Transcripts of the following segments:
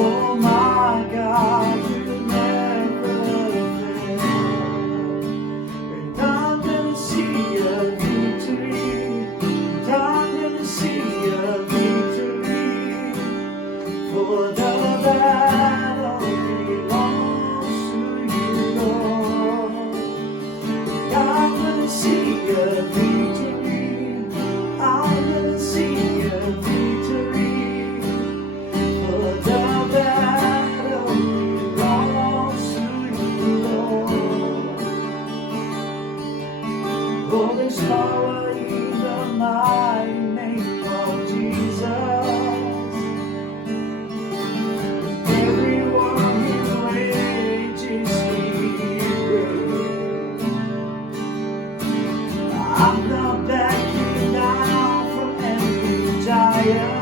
Oh my God, you never fail. And I'm gonna see a victory. And I'm gonna see a victory. For the battle belongs to you, Lord. And I'm gonna see a victory. I'm gonna see a victory. For the battle belongs to you, Lord. Oh, there's power in the mighty name of Jesus. Everyone who wages healed. I'm not backing down from any giant.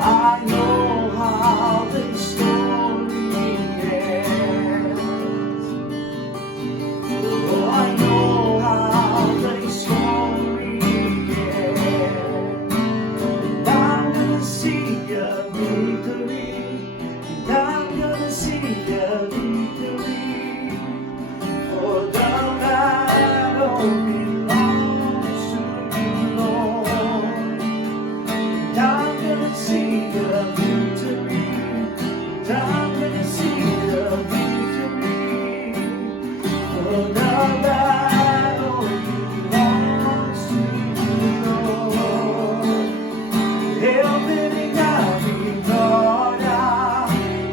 I know how the story ends. Oh, I know how the story ends. And I'm gonna see a victory. And I'm gonna see a victory. For the battle belongs to you, Lord. And I'm gonna see a victory. And I'm gonna see a victory. For the battle belongs to you, Lord. Eu verei a vitória.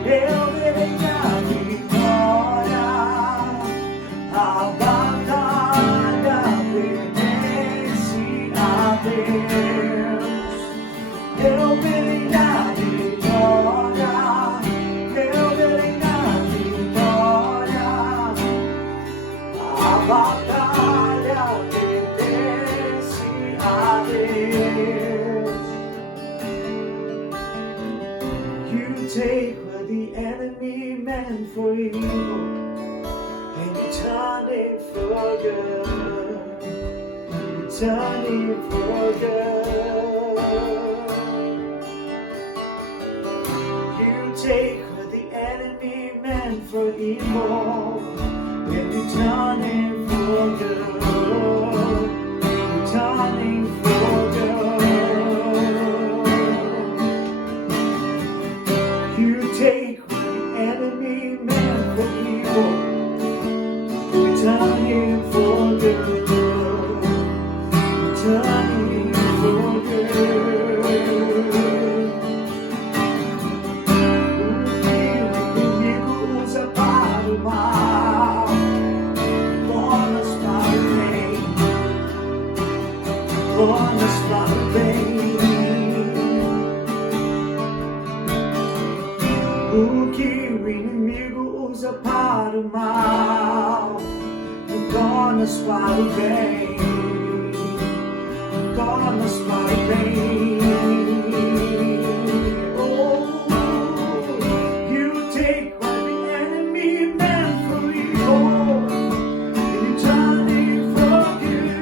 Eu verei a vitória. A batalha pertence a Deus. Eu verei a vitória. Eu verei a vitória. A batalha pertence a Deus. You take what the enemy meant for evil, and you turn it for good. You turn it for good. You take what the enemy meant for evil, and you turn it for good. You turn it for good. You take what the enemy meant for evil, you turn it for good. You turn it for good. O inimigo usa para o mal, torna-os para o bem, torna-os para o bem. O que o inimigo usa para o mal, torna-os para o bem, torna-os para o bem. Oh, you take what the enemy meant for evil, and you turn it for good.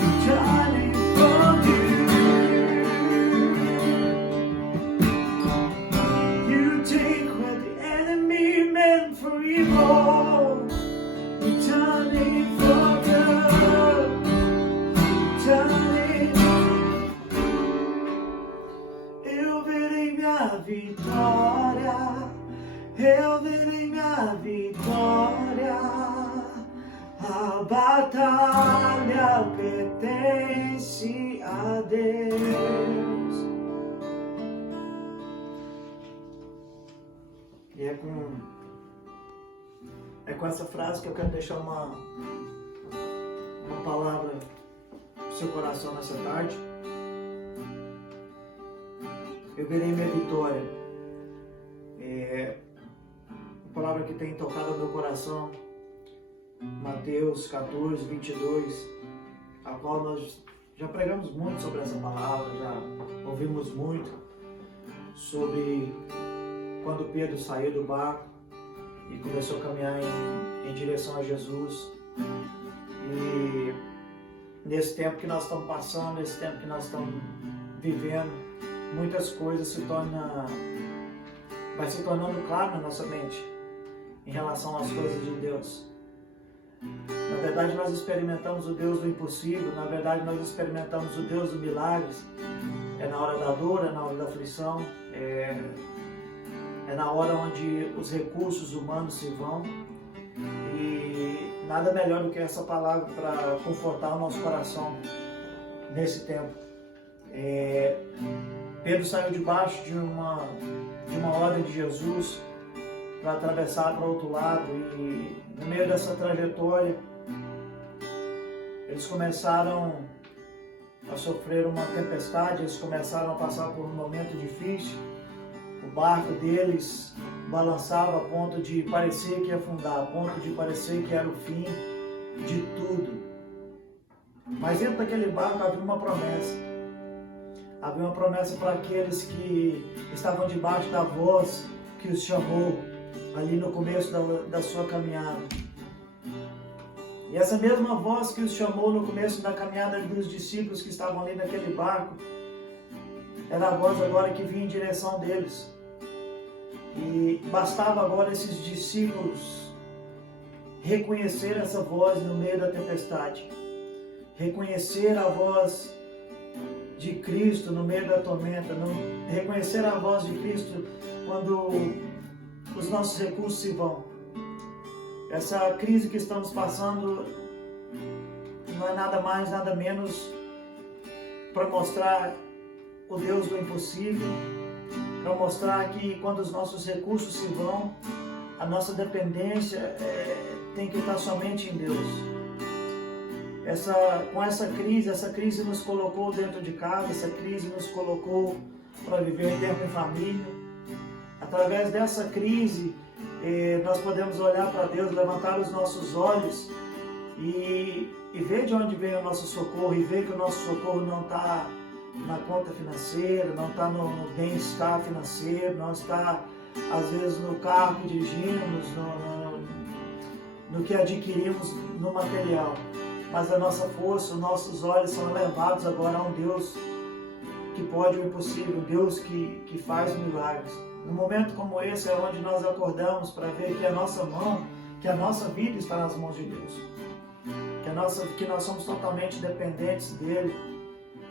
You turn it for good. You take what the enemy meant for evil, you turn it for good. You turn it. Eu verei minha vitória. Eu verei minha vitória. A batalha pertence a Deus. E é com essa frase que eu quero deixar uma palavra pro seu coração nessa tarde. Eu verei minha vitória. Uma palavra que tem tocado o meu coração, Mateus 14, 22, a qual nós já pregamos muito sobre essa palavra, já ouvimos muito sobre quando Pedro saiu do barco e começou a caminhar em direção a Jesus. E nesse tempo que nós estamos passando, nesse tempo que nós estamos vivendo, muitas coisas vai se tornando claro na nossa mente em relação às coisas de Deus. Na verdade, nós experimentamos o Deus do impossível, na verdade, nós experimentamos o Deus dos milagres. É na hora da dor, é na hora da aflição, é na hora onde os recursos humanos se vão. E nada melhor do que essa palavra para confortar o nosso coração nesse tempo. Pedro saiu debaixo de uma ordem de Jesus para atravessar para o outro lado, e no meio dessa trajetória eles começaram a sofrer uma tempestade, eles começaram a passar por um momento difícil. O barco deles balançava a ponto de parecer que ia afundar, a ponto de parecer que era o fim de tudo. Mas dentro daquele barco havia uma promessa. Havia uma promessa para aqueles que estavam debaixo da voz que os chamou ali no começo da sua caminhada. E essa mesma voz que os chamou no começo da caminhada dos discípulos que estavam ali naquele barco, era a voz agora que vinha em direção deles. E bastava agora esses discípulos reconhecer essa voz no meio da tempestade, reconhecer a voz de Cristo no meio da tormenta, reconhecer a voz de Cristo quando os nossos recursos se vão. Essa crise que estamos passando não é nada mais, nada menos para mostrar o Deus do impossível, para mostrar que quando os nossos recursos se vão, a nossa dependência tem que estar somente em Deus. Com essa crise nos colocou dentro de casa, essa crise nos colocou para viver tempo em família. Através dessa crise, nós podemos olhar para Deus, levantar os nossos olhos e ver de onde vem o nosso socorro, e ver que o nosso socorro não está na conta financeira, não está no bem-estar financeiro, não está, às vezes, no carro que dirigimos, no que adquirimos no material. Mas a nossa força, os nossos olhos são levados agora a um Deus que pode o impossível, um Deus que faz milagres. Num momento como esse é onde nós acordamos para ver que a nossa mão, que a nossa vida está nas mãos de Deus. Que nós somos totalmente dependentes dEle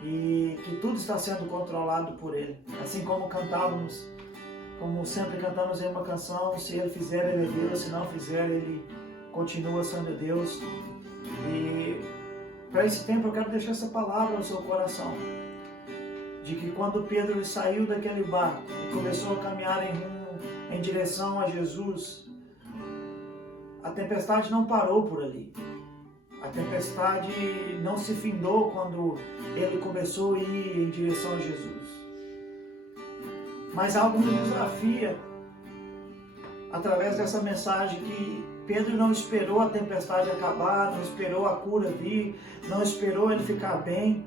e que tudo está sendo controlado por Ele. Assim como cantávamos, como sempre cantamos em uma canção, se Ele fizer, Ele é Deus, se não fizer, Ele continua sendo Deus. E para esse tempo eu quero deixar essa palavra no seu coração, de que quando Pedro saiu daquele barco e começou a caminhar em direção a Jesus, a tempestade não parou por ali. A tempestade não se findou quando ele começou a ir em direção a Jesus. Mas algo nos desafia, através dessa mensagem, que Pedro não esperou a tempestade acabar, não esperou a cura vir, não esperou ele ficar bem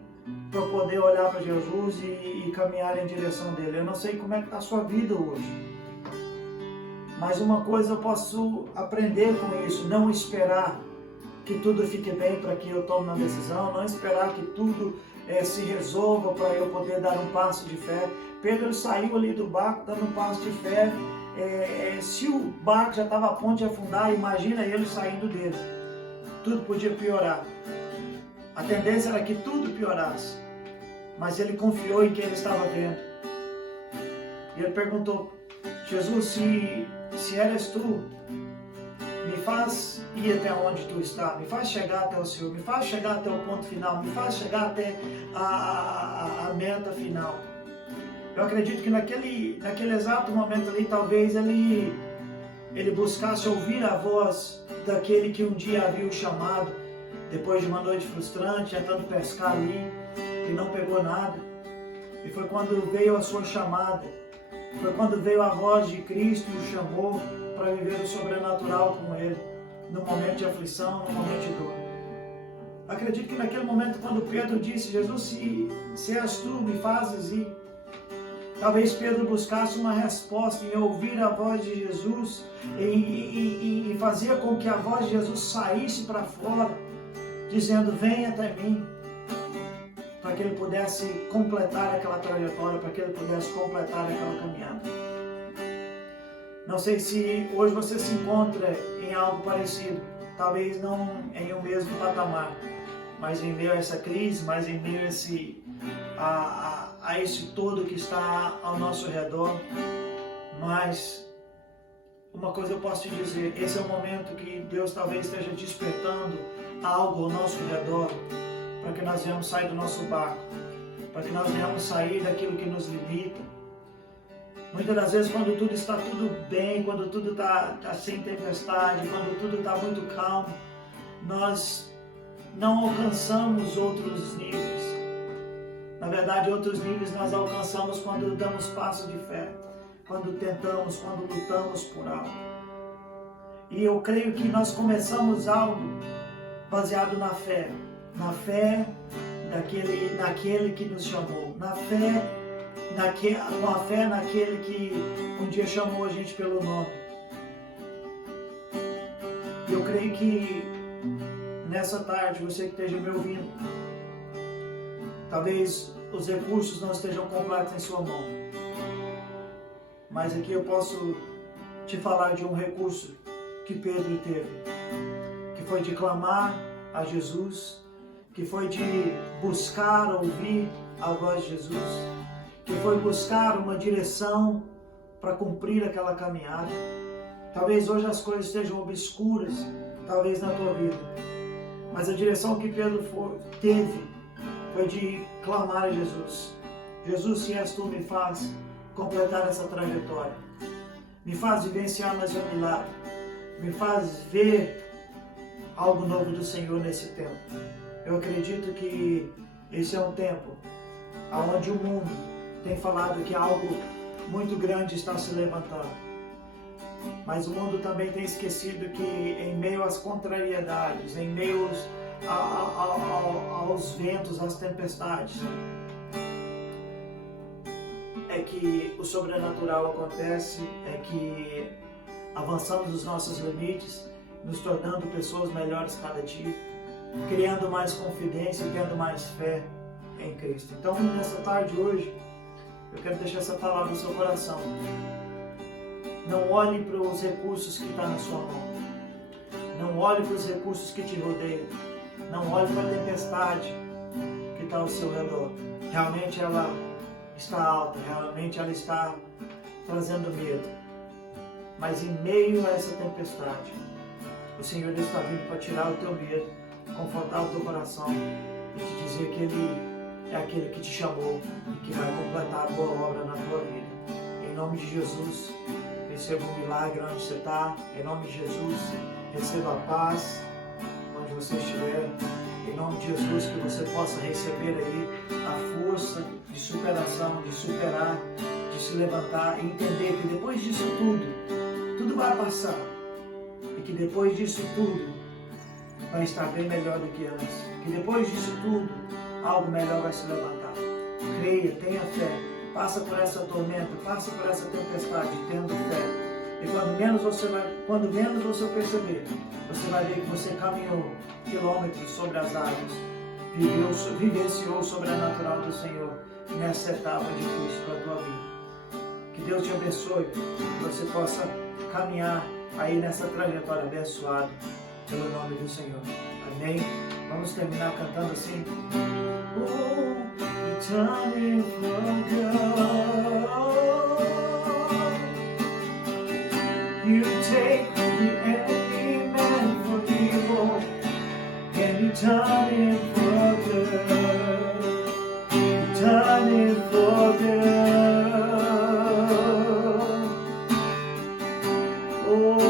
para poder olhar para Jesus e caminhar em direção dele. Eu não sei como é que está a sua vida hoje, mas uma coisa eu posso aprender com isso: não esperar que tudo fique bem para que eu tome uma decisão, não esperar que tudo se resolva para eu poder dar um passo de fé. Pedro saiu ali do barco dando um passo de fé. Se o barco já estava a ponto de afundar, imagina ele saindo dele. Tudo podia piorar. A tendência era que tudo piorasse. Mas ele confiou em quem ele estava vendo. E ele perguntou: Jesus, se eres tu, me faz ir até onde tu está, me faz chegar até o Senhor, me faz chegar até o ponto final, me faz chegar até a meta final. Eu acredito que naquele exato momento ali, talvez ele buscasse ouvir a voz daquele que um dia havia o chamado, depois de uma noite frustrante, tentando pescar ali, e não pegou nada. E foi quando veio a sua chamada, foi quando veio a voz de Cristo e o chamou para viver o sobrenatural com Ele, no momento de aflição, no momento de dor. Acredito que naquele momento, quando Pedro disse: Jesus, se és tu, me fazes ir. Talvez Pedro buscasse uma resposta em ouvir a voz de Jesus e fazia com que a voz de Jesus saísse para fora, dizendo: vem até mim. para que ele pudesse completar aquela trajetória, para que ele pudesse completar aquela caminhada. Não sei se hoje você se encontra em algo parecido, talvez não em um mesmo patamar, mas em meio a essa crise, mas em meio a esse todo que está ao nosso redor. Mas uma coisa eu posso te dizer, esse é o momento que Deus talvez esteja despertando algo ao nosso redor, para que nós venhamos sair do nosso barco, para que nós venhamos sair daquilo que nos limita. Muitas das vezes, quando tudo está tudo bem, quando tudo está sem tempestade, quando tudo está muito calmo, nós não alcançamos outros níveis. Na verdade, outros níveis nós alcançamos quando damos passo de fé, quando tentamos, quando lutamos por algo. E eu creio que nós começamos algo baseado na fé naquele que nos chamou, com a fé naquele que um dia chamou a gente pelo nome. E eu creio que nessa tarde, você que esteja me ouvindo, talvez os recursos não estejam completos em sua mão, mas aqui eu posso te falar de um recurso que Pedro teve, que foi de clamar a Jesus, que foi de buscar ouvir a voz de Jesus, que foi buscar uma direção para cumprir aquela caminhada. Talvez hoje as coisas estejam obscuras, talvez na tua vida, mas a direção que Pedro teve foi de clamar a Jesus. Jesus, se és tu, me faz completar essa trajetória, me faz vivenciar mais um milagre, me faz ver algo novo do Senhor nesse tempo. Eu acredito que esse é um tempo onde o mundo tem falado que algo muito grande está se levantando, mas o mundo também tem esquecido que em meio às contrariedades, em meio aos ventos, às tempestades, é que o sobrenatural acontece, é que avançamos os nossos limites, nos tornando pessoas melhores cada dia, criando mais confidência e tendo mais fé em Cristo. Então, nessa tarde hoje, eu quero deixar essa palavra no seu coração. Não olhe para os recursos que estão na sua mão. Não olhe para os recursos que te rodeiam. Não olhe para a tempestade que está ao seu redor. Realmente ela está alta, realmente ela está trazendo medo. Mas em meio a essa tempestade, o Senhor está vindo para tirar o teu medo, confortar o teu coração e te dizer que Ele é aquele que te chamou e que vai completar a boa obra na tua vida. Em nome de Jesus, receba um milagre onde você está. Em nome de Jesus, receba a paz onde você estiver. Em nome de Jesus, que você possa receber aí a força de superação, de superar, de se levantar e entender que depois disso tudo vai passar. E que depois disso tudo vai estar bem melhor do que antes. Que depois disso tudo, algo melhor vai se levantar. Creia, tenha fé. Passa por essa tormenta, passa por essa tempestade, tendo fé. E quando menos você perceber, você vai ver que você caminhou quilômetros sobre as águas, vivenciou o sobrenatural do Senhor nessa etapa difícil da tua vida. Que Deus te abençoe, que você possa caminhar aí nessa trajetória abençoada pelo nome do Senhor. Amém? Vamos terminar cantando assim. Time for God. You take the enemy man for evil, and you turn it for good. You turn it for good. Oh.